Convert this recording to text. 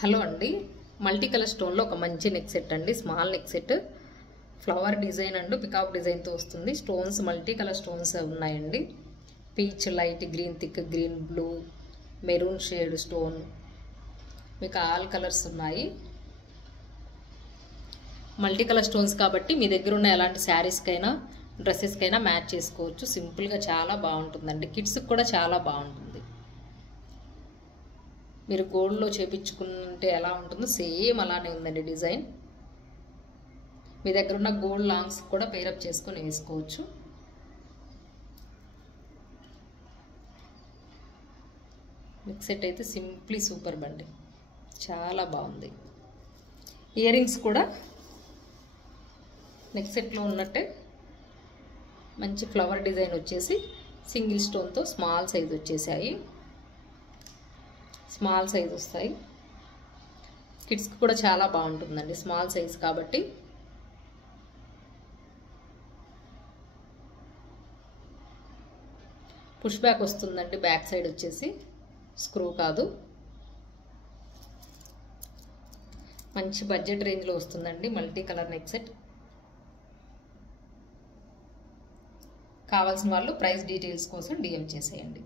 Hello అండి, multi colour స్టోన్లో ఒక మంచి నెక్ సెట్ అండి. Small neck set, flower design and peacock డిజైన్తో వస్తుంది. స్టోన్స్ మల్టీ కలర్ స్టోన్స్ ఉన్నాయండి. Peach, light green, thick green, blue, maroon shade stone, మీకు all colours ఉన్నాయి. మల్టీ కలర్ స్టోన్స్ కాబట్టి మీ దగ్గర ఉన్న ఎలాంటి శారీస్కైనా డ్రెస్సెస్కైనా మ్యాచ్ చేసుకోవచ్చు. సింపుల్గా చాలా బాగుంటుందండి. కిడ్స్కి కూడా చాలా బాగుంటుంది. మీరు గోల్డ్లో చేపించుకుంటే ఎలా ఉంటుందో సేమ్ అలానే ఉందండి డిజైన్. మీ దగ్గర ఉన్న గోల్డ్ లాంగ్స్ కూడా పేరప్ చేసుకొని వేసుకోవచ్చు. నెక్ సెట్ అయితే సింప్లీ సూపర్ బండి, చాలా బాగుంది. ఇయర్ రింగ్స్ కూడా నెక్ సెట్లో ఉన్నట్టే మంచి ఫ్లవర్ డిజైన్ వచ్చేసి సింగిల్ స్టోన్తో స్మాల్ సైజ్ వచ్చేసాయి. స్మాల్ సైజ్ వస్తాయి. కిడ్స్కి కూడా చాలా బాగుంటుందండి, స్మాల్ సైజ్ కాబట్టి. పుష్ బ్యాక్ వస్తుందండి, బ్యాక్ సైడ్ వచ్చేసి స్క్రూ కాదు. మంచి బడ్జెట్ రేంజ్లో వస్తుందండి మల్టీ కలర్ నెక్ సెట్. కావాల్సిన వాళ్ళు ప్రైస్ డీటెయిల్స్ కోసం DM చేసేయండి.